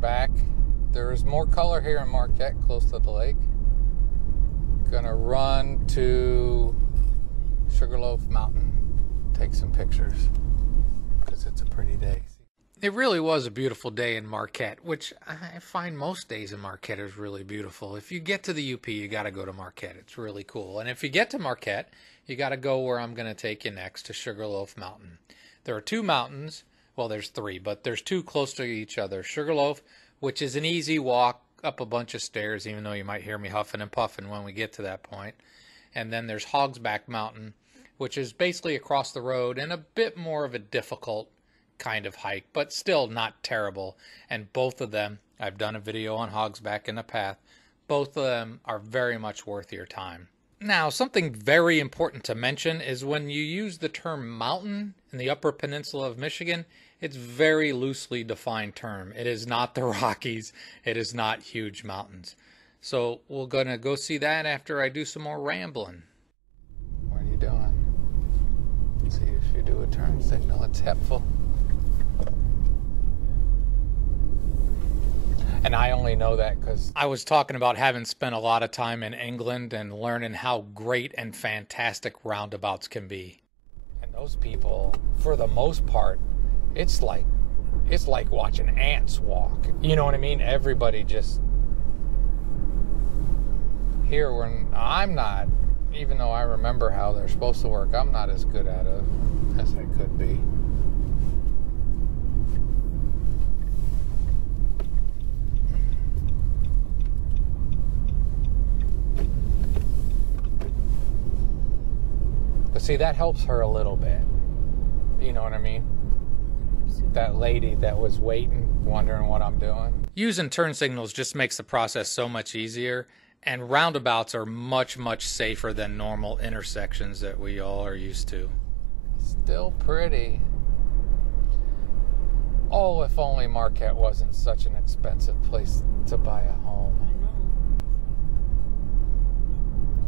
back. There's more color here in Marquette, close to the lake. Gonna run to Sugarloaf Mountain, take some pictures, because it's a pretty day. It really was a beautiful day in Marquette, which I find most days in Marquette is really beautiful. If you get to the UP, you got to go to Marquette. It's really cool. And if you get to Marquette, you got to go where I'm going to take you next, to Sugarloaf Mountain. There are two mountains. Well, there's three, but there's two close to each other. Sugarloaf, which is an easy walk up a bunch of stairs, even though you might hear me huffing and puffing when we get to that point. And then there's Hogsback Mountain, which is basically across the road and a bit more of a difficult kind of hike, but still not terrible. And both of them, I've done a video on Hogsback in the past, both of them are very much worth your time. Now, something very important to mention is when you use the term mountain in the Upper Peninsula of Michigan, it's very loosely defined term. It is not the Rockies. It is not huge mountains. So we're going to go see that after I do some more rambling. What are you doing? See if you do a turn signal, it's helpful. And I only know that because I was talking about having spent a lot of time in England and learning how great and fantastic roundabouts can be. And those people, for the most part, it's like watching ants walk. You know what I mean? Everybody just... Here, when I'm not, even though I remember how they're supposed to work, I'm not as good at it as I could be. But see, that helps her a little bit. You know what I mean? That lady that was waiting, wondering what I'm doing. Using turn signals just makes the process so much easier. And roundabouts are much, much safer than normal intersections that we all are used to. Still pretty. Oh, if only Marquette wasn't such an expensive place to buy a home.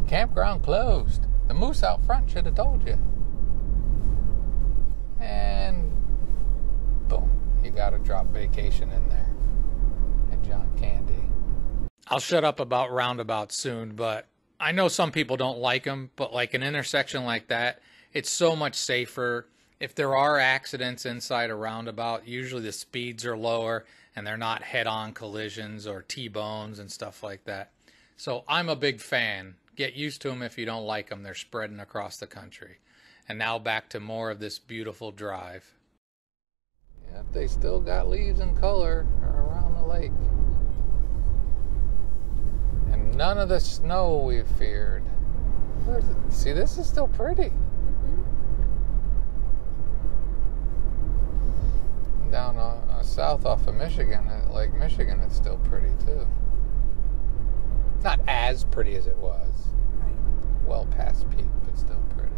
Campground closed. The moose out front should have told you. And boom, you got a drop vacation in there. And John Candy. I'll shut up about roundabouts soon, but I know some people don't like them, but like an intersection like that, it's so much safer. If there are accidents inside a roundabout, usually the speeds are lower and they're not head-on collisions or T-bones and stuff like that. So I'm a big fan. Get used to them if you don't like them. They're spreading across the country. And now back to more of this beautiful drive. Yep, they still got leaves and color around the lake. And none of the snow we feared. See, this is still pretty. Down south off of Michigan, Lake Michigan, it's still pretty too. Not as pretty as it was. Well past peak, but still pretty.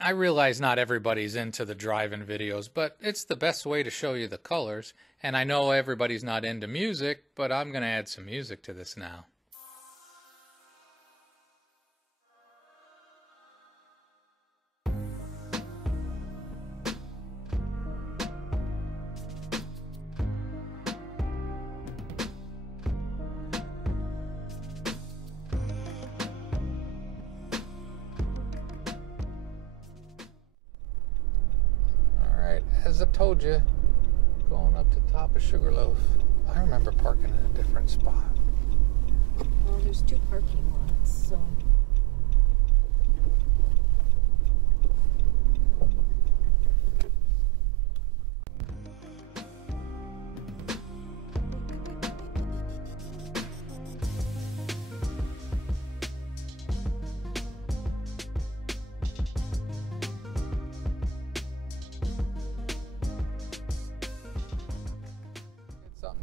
I realize not everybody's into the drive-in videos, but it's the best way to show you the colors. And I know everybody's not into music, but I'm going to add some music to this now. As I told you, going up to the top of Sugarloaf, I remember parking in a different spot. Well, there's two parking lots, so...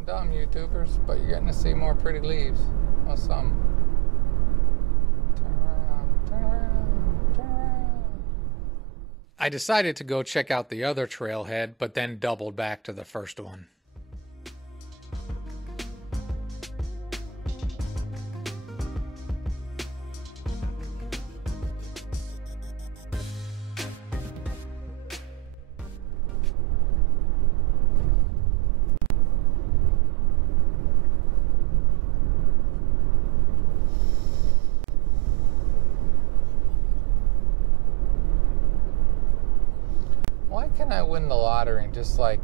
Dumb YouTubers, but you're getting to see more pretty leaves. Well, some. Turn around, turn around, turn around. I decided to go check out the other trailhead, but then doubled back to the first one. can I win the lottery and just like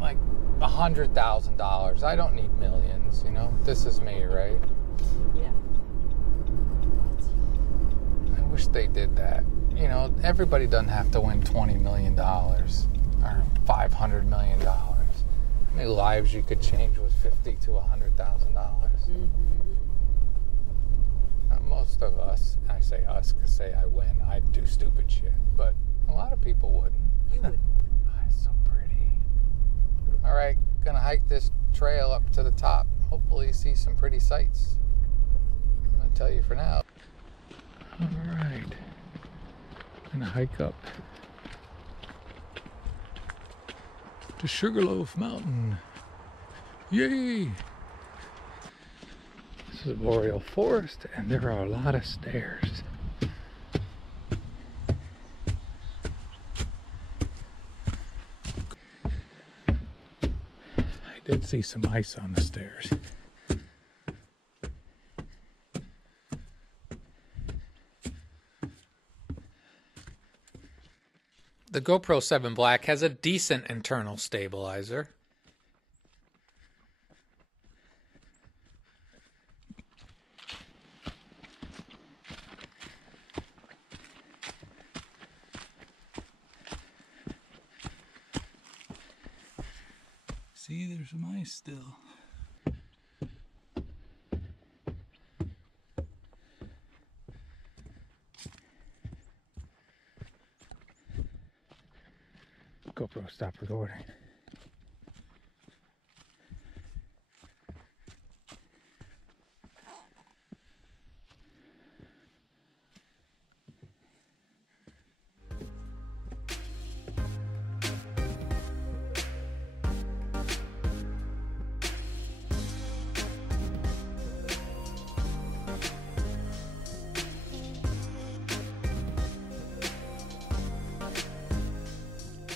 $100,000? I don't need millions, you know. This is me, right? Yeah. I wish they did that. You know, everybody doesn't have to win $20 million or $500 million. How many lives you could change with $50,000 to $100,000? Most of us, I say us because say I win, I'd do stupid shit, but a lot of people wouldn't. You would. It's so pretty. All right, gonna hike this trail up to the top. Hopefully see some pretty sights. I'm gonna tell you for now. All right, gonna hike up to Sugarloaf Mountain. Yay! This is boreal forest, and there are a lot of stairs. I did see some ice on the stairs. The GoPro 7 Black has a decent internal stabilizer. See, there's some ice still. GoPro, stop recording.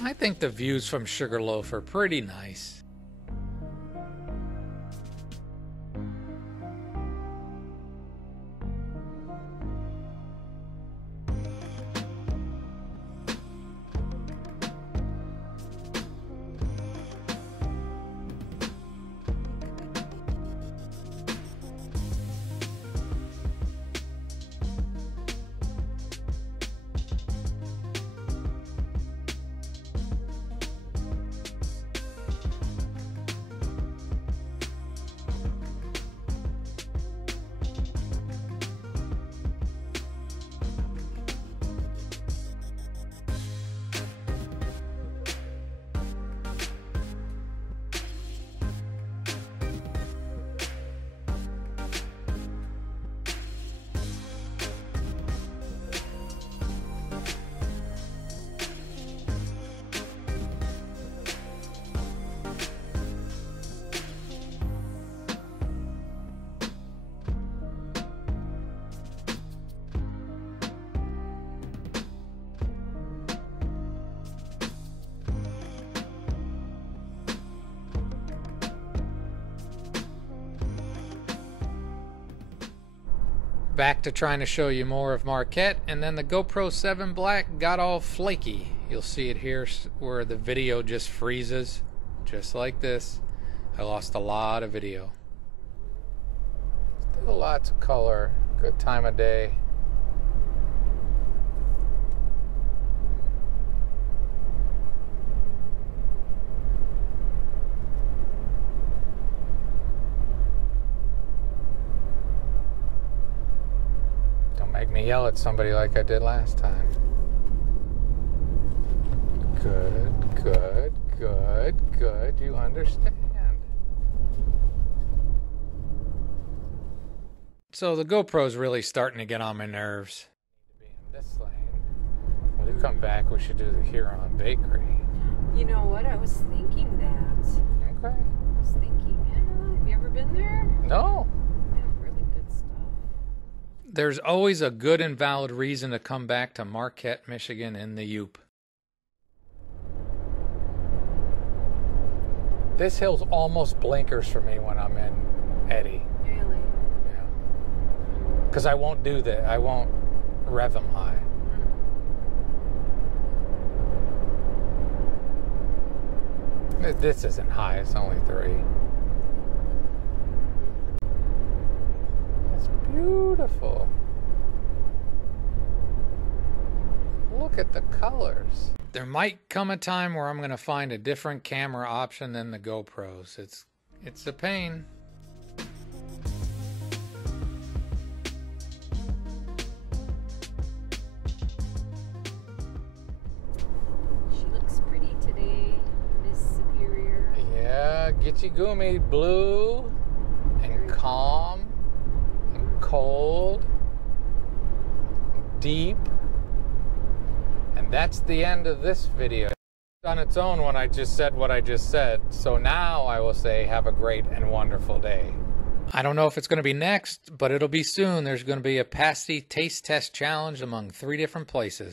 I think the views from Sugarloaf are pretty nice. Back to trying to show you more of Marquette, and then the GoPro 7 Black got all flaky. You'll see it here where the video just freezes, just like this. I lost a lot of video. Still lots of color, good time of day. Make me yell at somebody like I did last time. Good, good, good, good. You understand. So the GoPro's really starting to get on my nerves. Be in this lane. When you come back, we should do the Huron Bakery. You know what? I was thinking that. Okay. I was thinking, yeah, have you ever been there? No. There's always a good and valid reason to come back to Marquette, Michigan in the Yup. This hill's almost blinkers for me when I'm in Eddy. Really? Yeah. Because I won't do that. I won't rev them high. This isn't high, it's only 3. It's beautiful. Look at the colors. There might come a time where I'm going to find a different camera option than the GoPros. It's a pain. She looks pretty today, Miss Superior. Yeah, Gitchigumi blue and calm and cold, deep. And that's the end of this video. On its own when I just said what I just said. So now I will say have a great and wonderful day. I don't know if it's going to be next, but it'll be soon. There's going to be a pasty taste test challenge among 3 different places.